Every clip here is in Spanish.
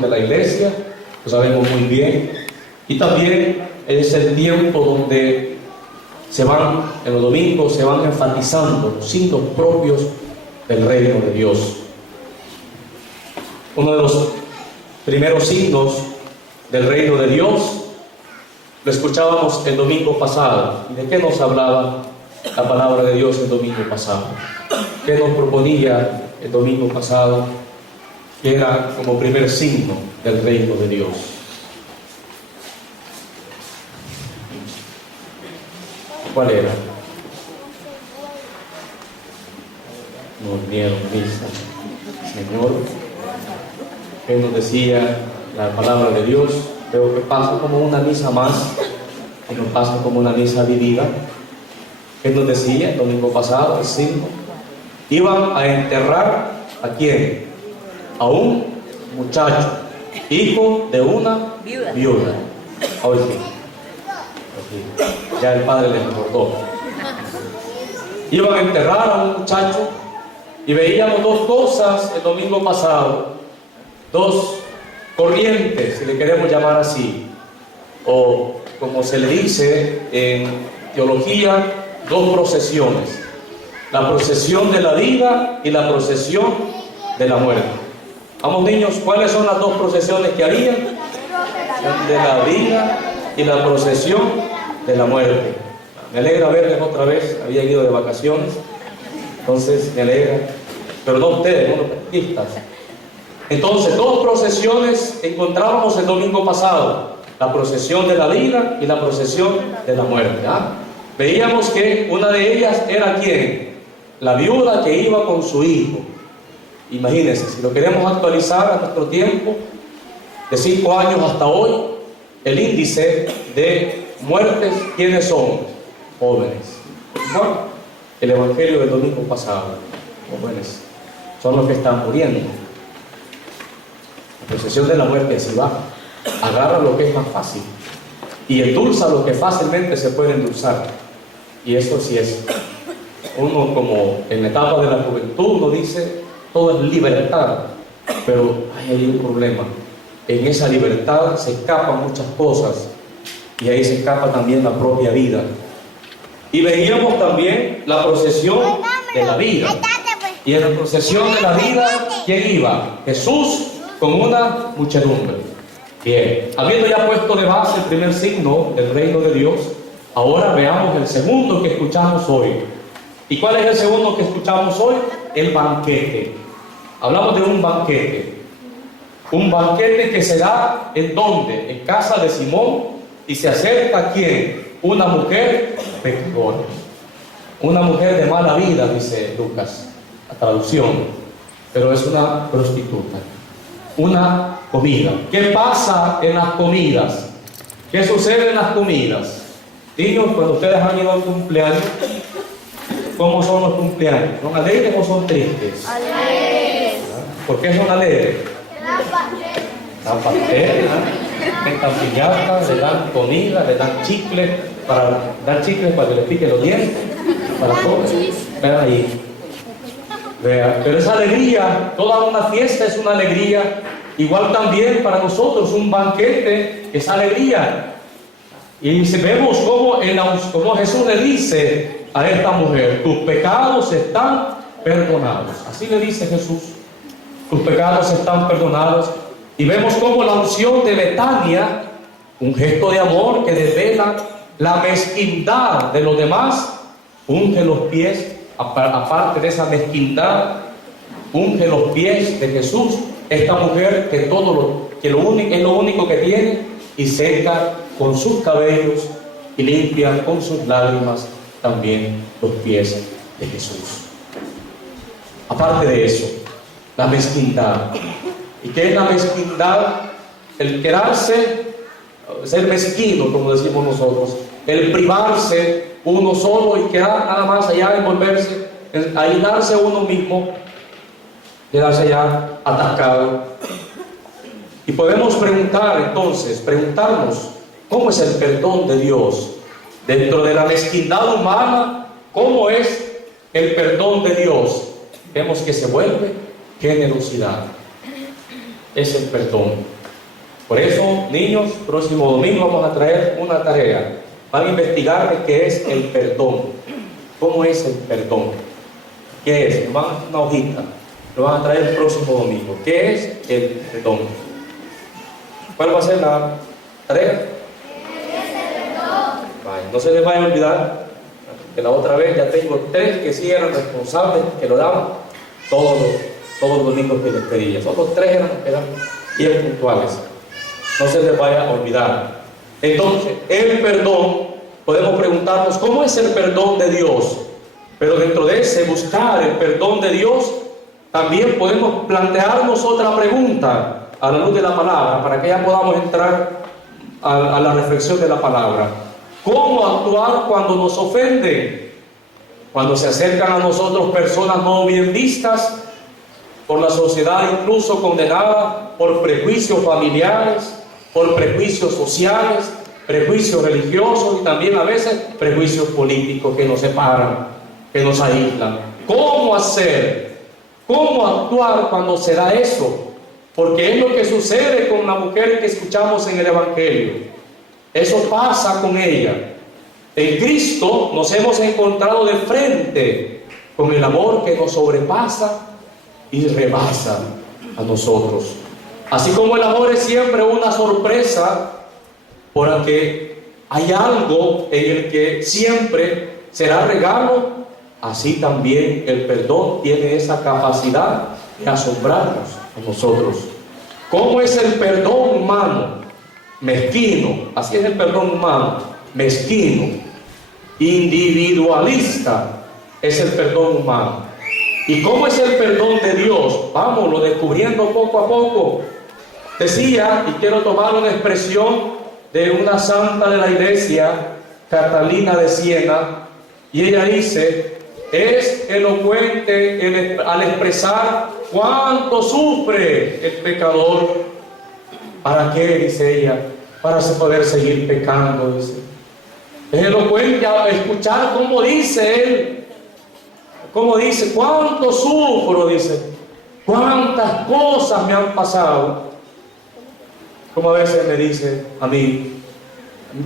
de la iglesia, lo sabemos muy bien, y también es el tiempo donde en los domingos se van enfatizando los signos propios del reino de Dios. Uno de los primeros signos del reino de Dios lo escuchábamos el domingo pasado. ¿Y de qué nos hablaba la palabra de Dios el domingo pasado? ¿Qué nos proponía el domingo pasado? Que era como primer signo del reino de Dios. ¿Cuál era? Nos dieron misa. Señor, ¿qué nos decía la palabra de Dios? Veo que pasa como una misa más, que no pasa como una misa vivida. ¿Qué nos decía el domingo pasado? El signo. Iban a enterrar ¿a quién? A un muchacho, hijo de una viuda. Hoy sí. Ya el padre les recordó. Iban a enterrar a un muchacho y veíamos dos cosas el domingo pasado, dos corrientes, si le queremos llamar así, o como se le dice en teología, dos procesiones: la procesión de la vida y la procesión de la muerte. Vamos, niños, ¿cuáles son las dos procesiones que harían? De la vida y la procesión de la muerte. Me alegra verles otra vez. Habían ido de vacaciones, entonces me alegra, pero no ustedes, no los bautistas. Entonces, dos procesiones encontrábamos el domingo pasado: la procesión de la vida y la procesión de la muerte. Veíamos que una de ellas era ¿quién? La viuda que iba con su hijo. Imagínense, si lo queremos actualizar a nuestro tiempo, de 5 años hasta hoy, el índice de muertes, ¿quiénes son? Jóvenes. Bueno, el evangelio del domingo pasado, jóvenes, son los que están muriendo. La procesión de la muerte así va: agarra lo que es más fácil y endulza lo que fácilmente se puede endulzar. Y eso sí es. Uno, como en la etapa de la juventud, uno dice todo es libertad, pero hay un problema. En esa libertad se escapan muchas cosas, y ahí se escapa también la propia vida. Y veíamos también la procesión de la vida. Y en la procesión de la vida, ¿quién iba? Jesús con una muchedumbre. Bien, habiendo ya puesto de base el primer signo del reino de Dios, ahora veamos el segundo que escuchamos hoy. ¿Y cuál es el segundo que escuchamos hoy? El banquete. Hablamos de un banquete. Un banquete que se da ¿en dónde? En casa de Simón. Y se acerca ¿a quién? Una mujer pecadora. Una mujer de mala vida, dice Lucas, la traducción. Pero es una prostituta. Una comida. ¿Qué pasa en las comidas? ¿Qué sucede en las comidas? Niños, cuando ustedes han ido a un cumpleaños, ¿cómo son los cumpleaños? ¿Son alegres o son tristes? Alegres. ¿Por qué son alegres? Dan pastel, dan piñatas, le dan comida, le dan chicles para que les piquen los dientes, para todo. Vean ahí. Vean. Pero esa alegría, toda una fiesta es una alegría. Igual también para nosotros un banquete es alegría. Y vemos cómo Jesús le dice a esta mujer: tus pecados están perdonados. Así le dice Jesús: tus pecados están perdonados. Y vemos cómo la unción de Betania, un gesto de amor que desvela la mezquindad de los demás, unge los pies, aparte de esa mezquindad, unge los pies de Jesús, esta mujer que es lo único que tiene, y seca con sus cabellos y limpia con sus lágrimas también los pies de Jesús. Aparte de eso, la mezquindad. ¿Y qué es la mezquindad? El quedarse, ser mezquino, como decimos nosotros, el privarse uno solo y quedar nada más allá, envolverse, aislarse a uno mismo, quedarse ya atascado. Y podemos preguntarnos, ¿cómo es el perdón de Dios? Dentro de la mezquindad humana, ¿cómo es el perdón de Dios? Vemos que se vuelve generosidad. es el perdón. Por eso, niños, próximo domingo vamos a traer una tarea. Van a investigar de qué es el perdón. ¿Cómo es el perdón? ¿Qué es? Van a hacer una hojita. Lo van a traer el próximo domingo. ¿Qué es el perdón? ¿Cuál va a ser la tarea? No se les vaya a olvidar que la otra vez ya tengo 3 que sí eran responsables, que lo daban todos los domingos que les pedía. Otros 3 eran bien puntuales. No se les vaya a olvidar. Entonces, el perdón, podemos preguntarnos cómo es el perdón de Dios. Pero dentro de ese buscar el perdón de Dios, también podemos plantearnos otra pregunta a la luz de la palabra, para que ya podamos entrar a la reflexión de la palabra. ¿Cómo actuar cuando nos ofenden? Cuando se acercan a nosotros personas no bien vistas por la sociedad, incluso condenadas por prejuicios familiares, por prejuicios sociales, prejuicios religiosos y también a veces prejuicios políticos que nos separan, que nos aíslan. ¿Cómo hacer? ¿Cómo actuar cuando se da eso? Porque es lo que sucede con la mujer que escuchamos en el Evangelio. Eso pasa con ella. En Cristo nos hemos encontrado de frente con el amor que nos sobrepasa y rebasa a nosotros. Así como el amor es siempre una sorpresa, porque hay algo en el que siempre será regalo, así también el perdón tiene esa capacidad de asombrarnos a nosotros. ¿Cómo es el perdón humano? Mezquino, así es el perdón humano, mezquino, individualista es el perdón humano. ¿Y cómo es el perdón de Dios? Vámonos descubriendo poco a poco. Decía, y quiero tomar una expresión de una santa de la iglesia, Catalina de Siena, y ella dice: es elocuente al expresar cuánto sufre el pecador. ¿Para qué? Dice ella, para poder seguir pecando, dice. Es elocuente a escuchar cómo dice él, cómo dice, cuánto sufro, dice, cuántas cosas me han pasado. Como a veces me dice a mí,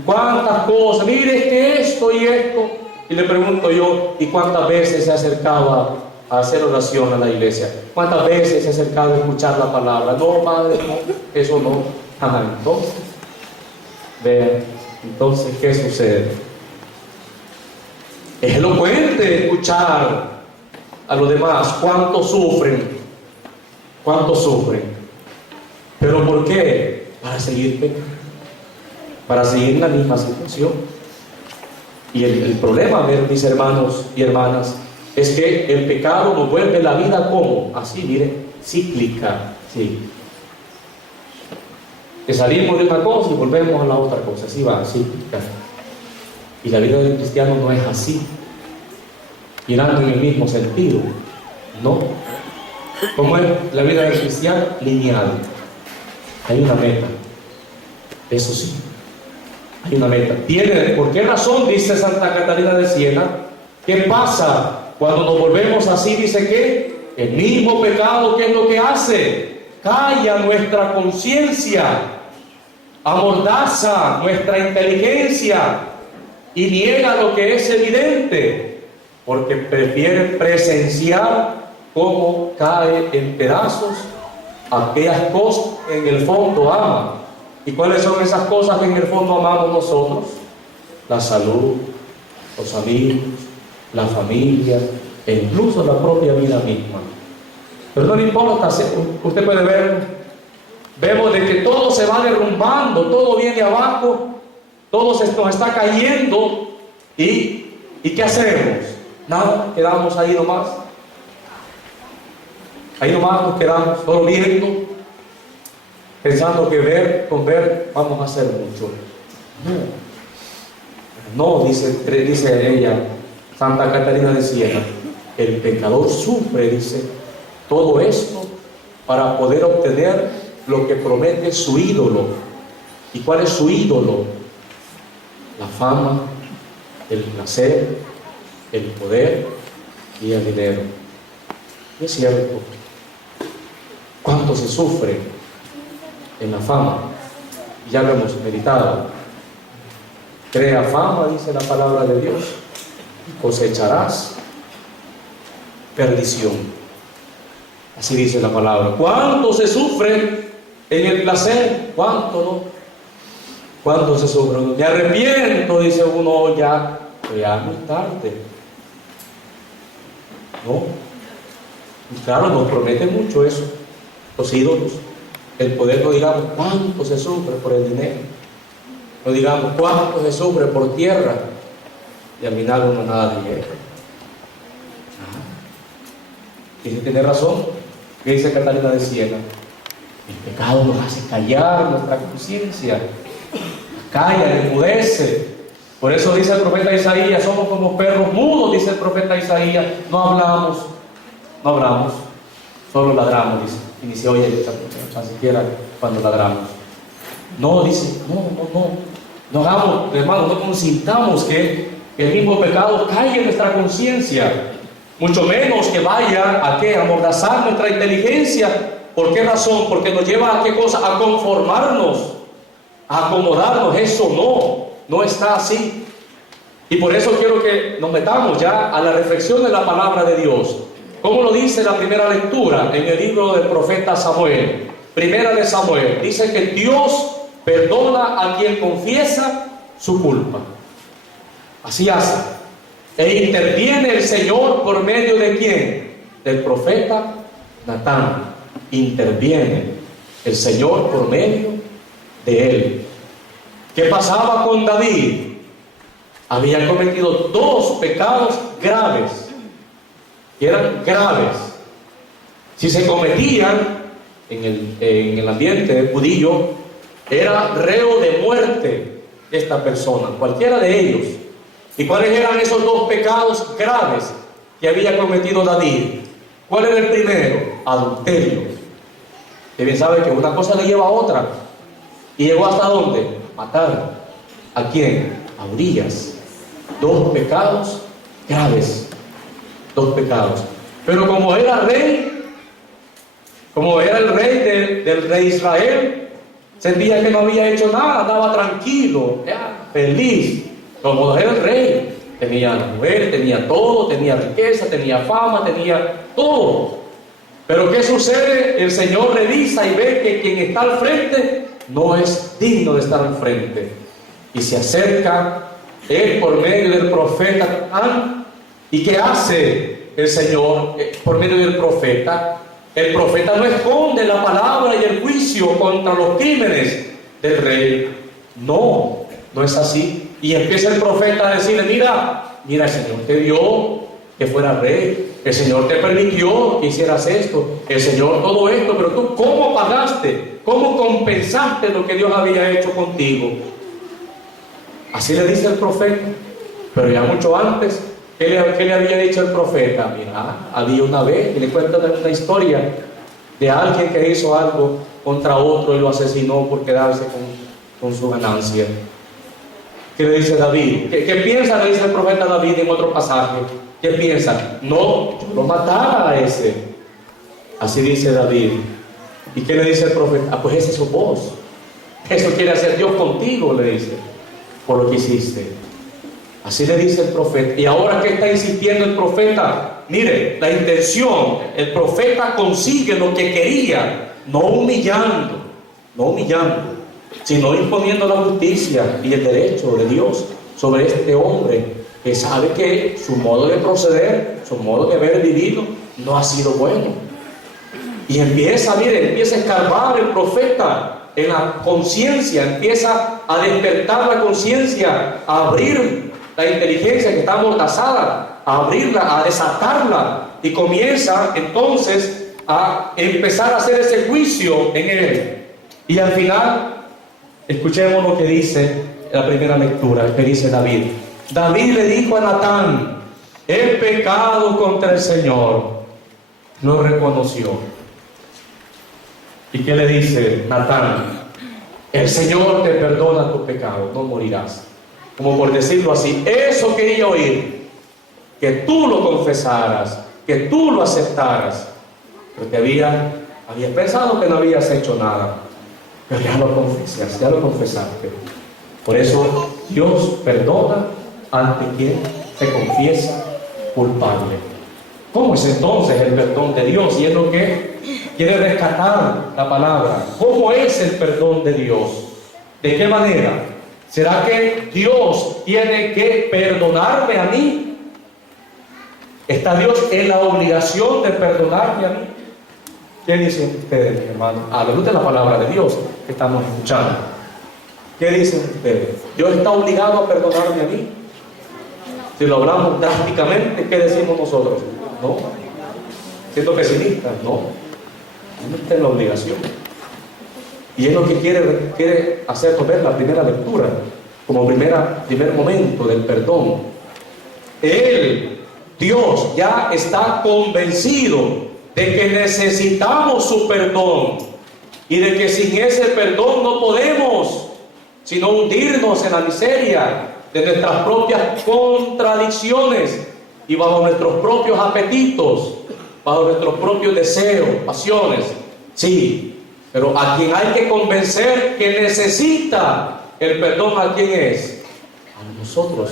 cuántas cosas, mire que esto y esto. Y le pregunto yo, ¿y cuántas veces se ha acercado a hacer oración a la iglesia? ¿Cuántas veces se ha acercado a escuchar la palabra? No, padre, no, eso no. Entonces, vean, entonces, ¿qué sucede? Es elocuente escuchar a los demás cuánto sufren, pero ¿por qué? Para seguir pecando, para seguir en la misma situación. Y el problema, mis hermanos y hermanas, es que el pecado nos vuelve la vida como, así, mire, cíclica, sí. Que salimos de una cosa y volvemos a la otra cosa, así va, cíclica. Y la vida del cristiano no es así, girando en el mismo sentido, no. ¿Cómo es la vida del cristiano? Lineal. Hay una meta, eso sí, hay una meta. ¿Por qué razón? Dice Santa Catalina de Siena. ¿Qué pasa cuando nos volvemos así? Dice que el mismo pecado, ¿qué es lo que hace? Calla nuestra conciencia, amordaza nuestra inteligencia y niega lo que es evidente, porque prefiere presenciar cómo cae en pedazos aquellas cosas que en el fondo ama. ¿Y cuáles son esas cosas que en el fondo amamos nosotros? La salud, los amigos, la familia e incluso la propia vida misma. Pero no le importa, usted puede ver, vemos de que todo se va derrumbando, todo viene abajo, todo nos está cayendo, y ¿qué hacemos? Nada, quedamos ahí nomás. Ahí nomás nos quedamos, solo viendo, pensando que con ver vamos a hacer mucho. No, dice ella, Santa Catalina de Siena, el pecador sufre, dice, todo esto para poder obtener lo que promete su ídolo. ¿Y cuál es su ídolo? La fama, el placer, el poder y el dinero. Y es cierto. ¿Cuánto se sufre en la fama. Ya lo hemos meditado. Crea fama, dice la palabra de Dios, y cosecharás perdición. Así dice la palabra. ¿Cuánto se sufre en el placer? ¿Cuánto no? ¿Cuánto se sufre? Me arrepiento, dice uno, ya no es tarde. No. Y claro, nos promete mucho eso, los ídolos. El poder, no digamos cuánto se sufre por el dinero, no digamos cuánto se sufre por tierra, y al final uno nada de dinero. Y si tiene razón, que dice Catalina de Siena, el pecado nos hace callar nuestra conciencia, calla, enmudece. Por eso dice el profeta Isaías, somos como perros mudos, dice el profeta Isaías, no hablamos, solo ladramos, dice. Y ni se oye tan siquiera cuando ladramos. No, dice, no hagamos, hermano, no consintamos que el mismo pecado caiga en nuestra conciencia, mucho menos que vaya a amordazar nuestra inteligencia. ¿Por qué razón? Porque nos lleva a qué cosa, a conformarnos, a acomodarnos. Eso no está así. Y por eso quiero que nos metamos ya a la reflexión de la palabra de Dios. ¿Cómo lo dice la primera lectura en el libro del profeta Samuel? Primera de Samuel, dice que Dios perdona a quien confiesa su culpa. Así hace. E interviene el Señor por medio de ¿quién? Del profeta Natán. Interviene el Señor por medio de él. ¿Qué pasaba con David? Había cometido 2 pecados graves. Que eran graves. Si se cometían en el ambiente judío, era reo de muerte esta persona, cualquiera de ellos. ¿Y cuáles eran esos 2 pecados graves que había cometido David? ¿Cuál era el primero? Adulterio. Que bien sabe que una cosa le lleva a otra. ¿Y llegó hasta dónde? Matar. ¿A quién? A Urías. 2 pecados graves. 2 pecados. Pero como era rey, como era el rey del rey Israel, sentía que no había hecho nada, andaba tranquilo, feliz. Como era el rey, tenía mujer, tenía todo, tenía riqueza, tenía fama, tenía todo. Pero ¿qué sucede? El Señor revisa y ve que quien está al frente no es digno de estar al frente. Y se acerca él por medio del profeta Natán. ¿Y qué hace el Señor por medio del profeta? El profeta no esconde la palabra y el juicio contra los crímenes del rey. No es así. Y empieza el profeta a decirle, mira, el Señor te dio que fueras rey. El Señor te permitió que hicieras esto. El Señor todo esto. Pero tú, ¿cómo pagaste? ¿Cómo compensaste lo que Dios había hecho contigo? Así le dice el profeta. Pero ya mucho antes, ¿qué le había dicho el profeta? Mira, había una vez, y le cuentan una historia de alguien que hizo algo contra otro y lo asesinó por quedarse con su ganancia. ¿Qué le dice David? ¿Qué piensa? Le dice el profeta David en otro pasaje. ¿Qué piensa? No, yo lo matara a ese. Así dice David. ¿Y qué le dice el profeta? Pues esa es su voz. Eso quiere hacer Dios contigo, le dice, por lo que hiciste. Así le dice el profeta. ¿Y ahora qué está insistiendo el profeta? Mire, la intención, el profeta consigue lo que quería, no humillando, sino imponiendo la justicia y el derecho de Dios sobre este hombre que sabe que su modo de proceder, su modo de haber vivido no ha sido bueno. Y empieza a escarbar el profeta en la conciencia, empieza a despertar la conciencia, a abrir la inteligencia que está amordazada, a abrirla, a desatarla, y comienza entonces a empezar a hacer ese juicio en él. Y al final, escuchemos lo que dice la primera lectura, que dice David. David le dijo a Natán, he pecado contra el Señor. Lo reconoció. ¿Y qué le dice Natán? El Señor te perdona tu pecado, no morirás. Como por decirlo así, eso quería oír, que tú lo confesaras, que tú lo aceptaras, pero te había pensado que no habías hecho nada. Pero ya lo confesas, ya lo confesaste. Por eso Dios perdona ante quien se confiesa culpable. ¿Cómo es entonces el perdón de Dios? Y es lo que quiere rescatar la palabra. ¿Cómo es el perdón de Dios? ¿De qué manera? ¿Será que Dios tiene que perdonarme a mí? ¿Está Dios en la obligación de perdonarme a mí? ¿Qué dicen ustedes, mis hermanos? A la luz de la palabra de Dios que estamos escuchando. ¿Qué dicen ustedes? ¿Dios está obligado a perdonarme a mí? Si lo hablamos drásticamente, ¿qué decimos nosotros? No. Siendo pesimistas, no. No está en la obligación. Y es lo que quiere hacernos ver la primera lectura, como primer momento del perdón. Él, Dios, ya está convencido de que necesitamos su perdón y de que sin ese perdón no podemos sino hundirnos en la miseria de nuestras propias contradicciones y bajo nuestros propios apetitos, bajo nuestros propios deseos, pasiones. Sí, pero a quien hay que convencer que necesita el perdón, ¿a quién es? A nosotros.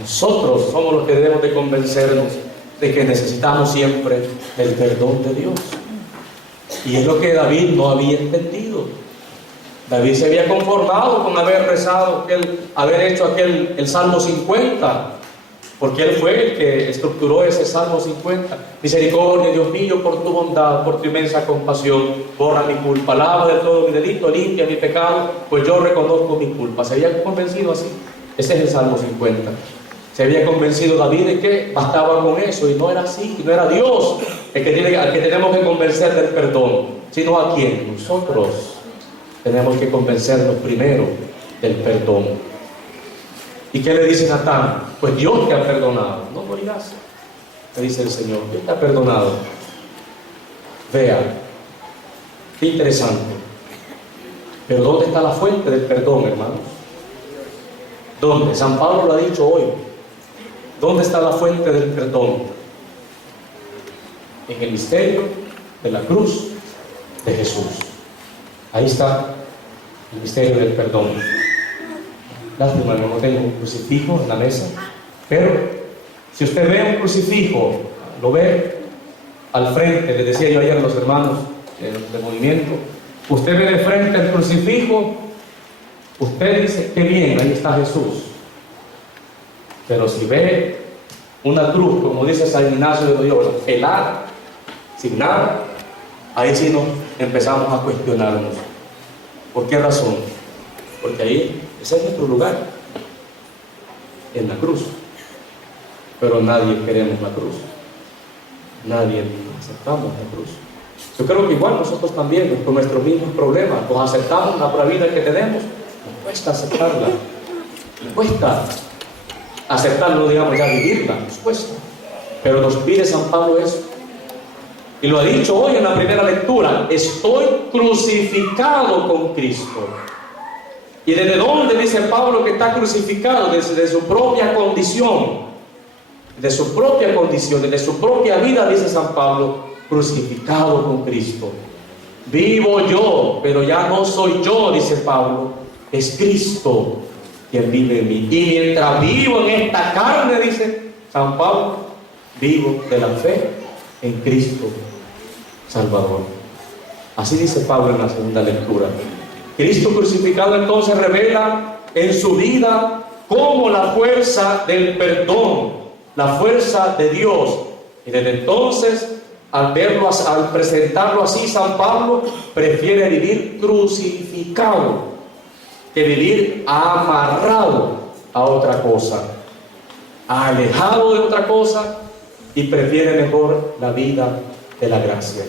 Nosotros somos los que debemos de convencernos de que necesitamos siempre el perdón de Dios. Y es lo que David no había entendido. David se había conformado con haber rezado, haber hecho el Salmo 50, porque él fue el que estructuró ese Salmo 50. Misericordia, Dios mío, por tu bondad, por tu inmensa compasión, borra mi culpa, lava de todo mi delito, limpia mi pecado, pues yo reconozco mi culpa. Se había convencido así. Ese es el Salmo 50. Se había convencido David de que bastaba con eso, y no era así, no era Dios al que tenemos que convencer del perdón, sino a quién. Nosotros tenemos que convencernos primero del perdón. ¿Y qué le dice Natán? Pues Dios te ha perdonado. No morirás, le dice el Señor. Dios te ha perdonado. Vea, qué interesante. Pero ¿dónde está la fuente del perdón, hermanos? ¿Dónde? San Pablo lo ha dicho hoy. ¿Dónde está la fuente del perdón? En el misterio de la cruz de Jesús. Ahí está el misterio del perdón. Lástima que no tengo un crucifijo en la mesa, pero si usted ve un crucifijo, lo ve al frente, les decía yo ayer a los hermanos de movimiento, usted ve de frente el crucifijo, usted dice, qué bien, ahí está Jesús. Pero si ve una cruz, como dice San Ignacio de Loyola, pelada, sin nada, ahí sí nos empezamos a cuestionarnos. ¿Por qué razón? Porque ahí ese es nuestro lugar, en la cruz. Pero nadie queremos la cruz, nadie aceptamos la cruz. Yo creo que igual nosotros también, con nuestros mismos problemas, pues aceptamos la pura vida que tenemos. Nos cuesta aceptarla, nos cuesta aceptarlo, digamos ya vivirla, nos cuesta. Pero nos pide San Pablo eso. Y lo ha dicho hoy en la primera lectura: estoy crucificado con Cristo. ¿Y desde dónde dice Pablo que está crucificado? Desde su propia condición. De su propia condición, desde su propia vida, dice San Pablo, crucificado con Cristo. Vivo yo, pero ya no soy yo, dice Pablo, es Cristo quien vive en mí. Y mientras vivo en esta carne, dice San Pablo, vivo de la fe en Cristo Salvador. Así dice Pablo en la segunda lectura. Cristo crucificado entonces revela en su vida como la fuerza del perdón, la fuerza de Dios. Y desde entonces, al presentarlo así, San Pablo prefiere vivir crucificado que vivir amarrado a otra cosa, alejado de otra cosa, y prefiere mejor la vida de la gracia.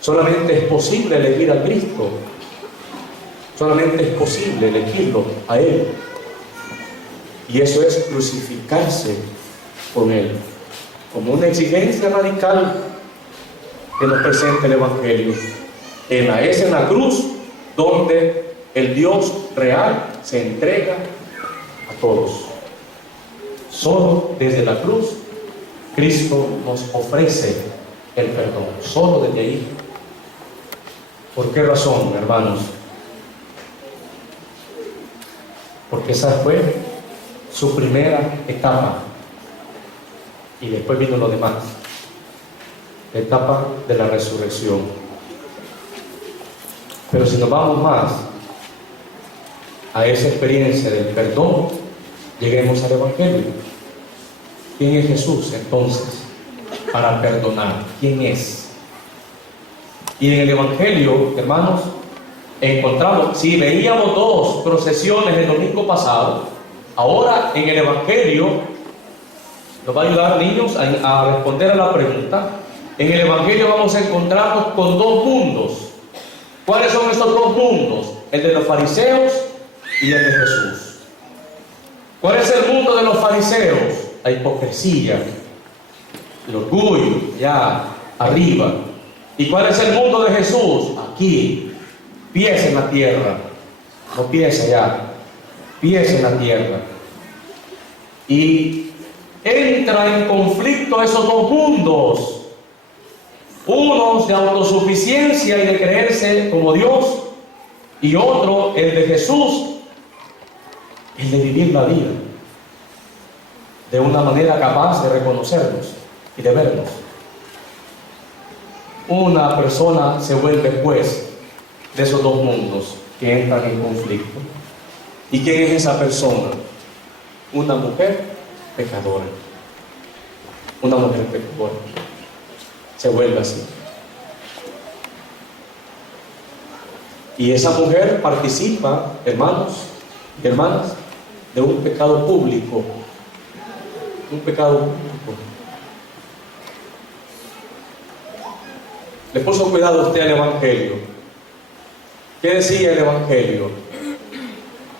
Solamente es posible elegir a Cristo, solamente es posible elegirlo a Él, y eso es crucificarse con Él, como una exigencia radical que nos presenta el Evangelio. Es en la cruz donde el Dios real se entrega a todos. Solo desde la cruz Cristo nos ofrece el perdón, solo desde ahí. ¿Por qué razón, hermanos? Porque esa fue su primera etapa. Y después vino lo demás. La etapa de la resurrección. Pero si nos vamos más a esa experiencia del perdón, lleguemos al Evangelio. ¿Quién es Jesús entonces para perdonar? ¿Quién es? Y en el Evangelio, hermanos, encontramos, si veíamos dos procesiones el domingo pasado, ahora en el Evangelio nos va a ayudar, niños, a responder a la pregunta. En el Evangelio vamos a encontrarnos con dos mundos. ¿Cuáles son esos dos mundos? El de los fariseos y el de Jesús. ¿Cuál es el mundo de los fariseos? La hipocresía, el orgullo, ya arriba. ¿Y cuál es el mundo de Jesús? Aquí, pies en la tierra, no pies allá, pies en la tierra. Y entra en conflicto esos dos mundos. Unos de autosuficiencia y de creerse como Dios, y otro, el de Jesús, el de vivir la vida de una manera capaz de reconocernos y de vernos. Una persona se vuelve juez de esos dos mundos que entran en conflicto. ¿Y quién es esa persona? Una mujer pecadora. Una mujer pecadora. Se vuelve así. Y esa mujer participa, hermanos y hermanas, de un pecado público. Un pecado público. Le puso cuidado usted al Evangelio. ¿Qué decía el Evangelio?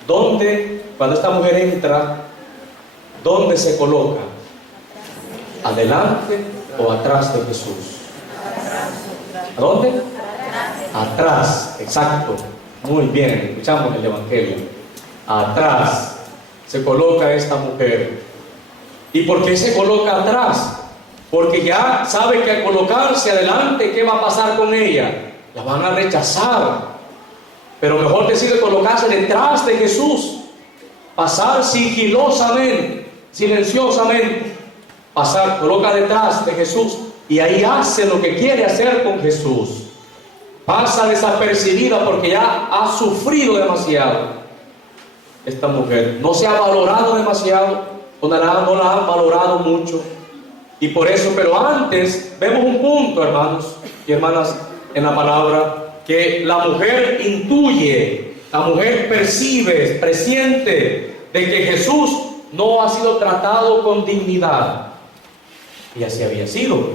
¿Dónde, cuando esta mujer entra, dónde se coloca? ¿Adelante o atrás de Jesús? ¿A dónde? Atrás, exacto. Muy bien, escuchamos el Evangelio. Atrás se coloca esta mujer. ¿Y por qué se coloca atrás? Porque ya sabe que al colocarse adelante, ¿qué va a pasar con ella? La van a rechazar. Pero mejor decide colocarse detrás de Jesús, pasar sigilosamente, silenciosamente, pasar, coloca detrás de Jesús y ahí hace lo que quiere hacer con Jesús. Pasa desapercibida porque ya ha sufrido demasiado. Esta mujer no se ha valorado demasiado, no la han valorado mucho. Y por eso, pero antes vemos un punto, hermanos y hermanas, en la palabra, que la mujer intuye, la mujer percibe, presiente de que Jesús no ha sido tratado con dignidad. Y así había sido.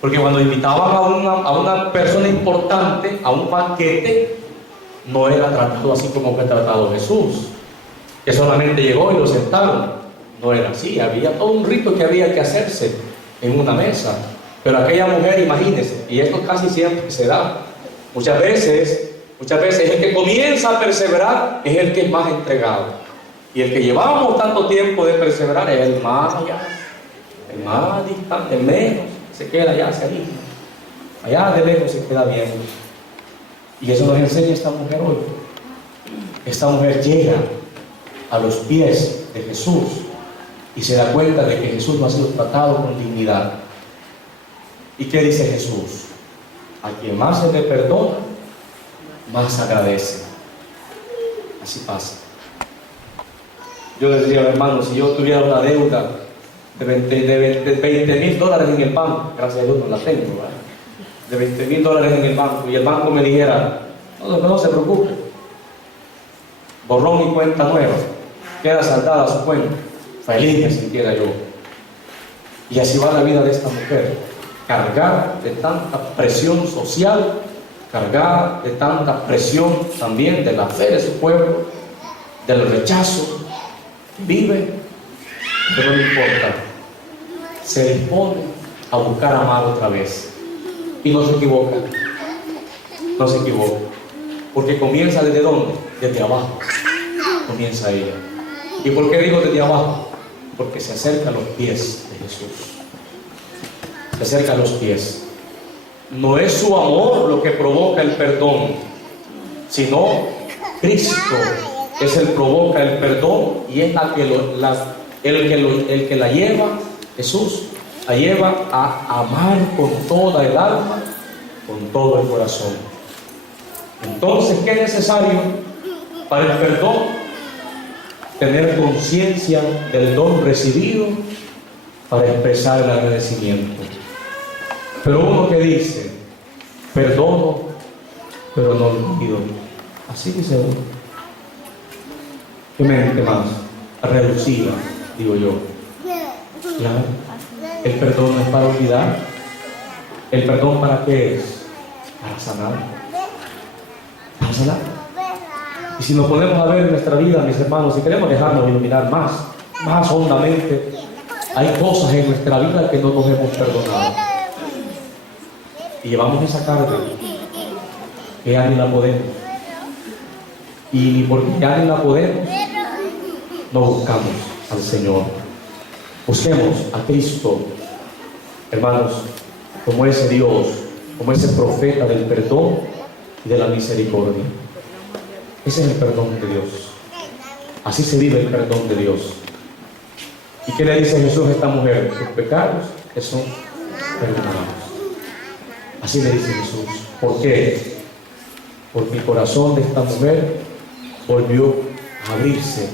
Porque cuando invitaban a una persona importante a un banquete, no era tratado así como fue tratado Jesús, que solamente llegó y lo sentaron. No era así, había todo un rito que había que hacerse en una mesa. Pero aquella mujer, imagínense, y esto casi siempre se da. Muchas veces el que comienza a perseverar es el que es más entregado. Y el que llevamos tanto tiempo de perseverar es el más allá, el más distante, el menos, se queda allá hacia arriba. Allá de lejos se queda viendo. Y eso nos enseña esta mujer hoy. Esta mujer llega a los pies de Jesús y se da cuenta de que Jesús no ha sido tratado con dignidad. ¿Y qué dice Jesús? A quien más se le perdona, más agradece. Así pasa. Yo les diría, hermanos, si yo tuviera una deuda de $20,000 en el banco, gracias a Dios no la tengo, ¿verdad? De $20,000 en el banco, y el banco me dijera, no se preocupe, borrón y cuenta nueva, queda saldada su cuenta, feliz me sintiera yo. Y así va la vida de esta mujer, cargada de tanta presión social, cargada de tanta presión también de la fe de su pueblo, del rechazo. Vive, pero no importa, se dispone a buscar amar otra vez y no se equivoca, porque comienza ¿desde dónde? Desde abajo comienza ella. ¿Y por qué digo desde abajo? Porque se acerca a los pies de Jesús, se acerca a los pies. no es su amor lo que provoca el perdón, sino Cristo es el que provoca el perdón y es el que la lleva, Jesús, la lleva a amar con toda el alma, con todo el corazón. Entonces, ¿qué es necesario para el perdón? Tener conciencia del don recibido para expresar el agradecimiento. Pero uno que dice, perdono, pero no olvido. Así dice uno. ¿Qué mente más reducida, digo yo? Claro. El perdón no es para olvidar. ¿El perdón para qué es? Para sanar. Para sanar. Y si nos ponemos a ver en nuestra vida, mis hermanos, si queremos dejarnos iluminar más hondamente, hay cosas en nuestra vida que no nos hemos perdonado. Y llevamos esa carga que ya ni la podemos. Y ni porque ya ni la podemos, no buscamos al Señor. Busquemos a Cristo, hermanos, como ese Dios, como ese profeta del perdón y de la misericordia. Ese es el perdón de Dios. Así se vive el perdón de Dios. ¿Y qué le dice Jesús a esta mujer? Sus pecados son perdonados. Así le dice Jesús. ¿Por qué? Porque el corazón de esta mujer volvió a abrirse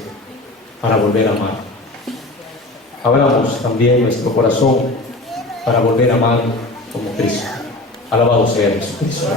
para volver a amar. Abramos también nuestro corazón para volver a amar como Cristo. Alabado sea Jesucristo.